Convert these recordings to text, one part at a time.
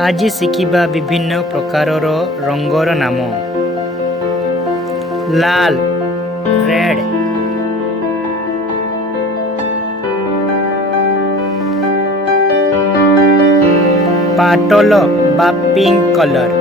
आज शिखिबा विभिन्न प्रकारर रंगर नाम। लाल रेड, पाटल बा पिंक कलर,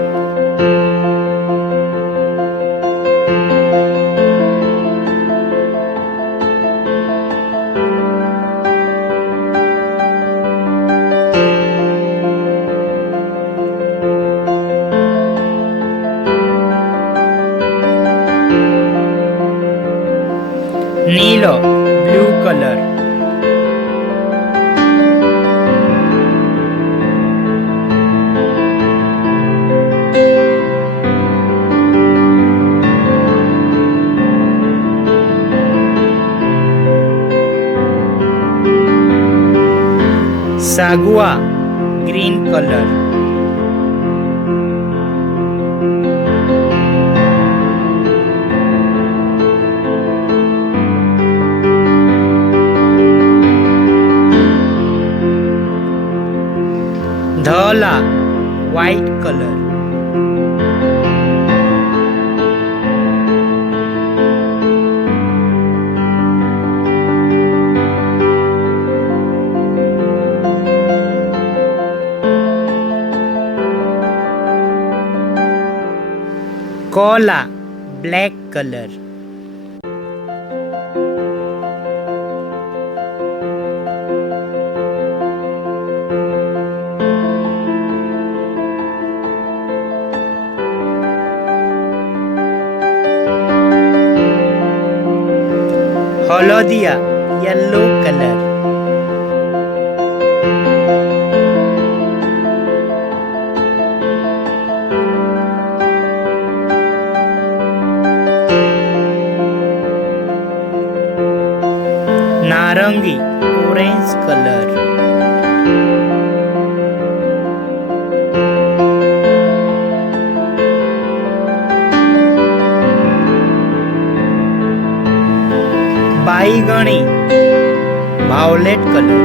नील ब्लू कलर, सागुआ ग्रीन कलर, धला व्हाइट कलर, कोला ब्लैक कलर, हलदिया येलो कलर, नारंगी ऑरेंज कलर, बाईगणी वायलेट कलर,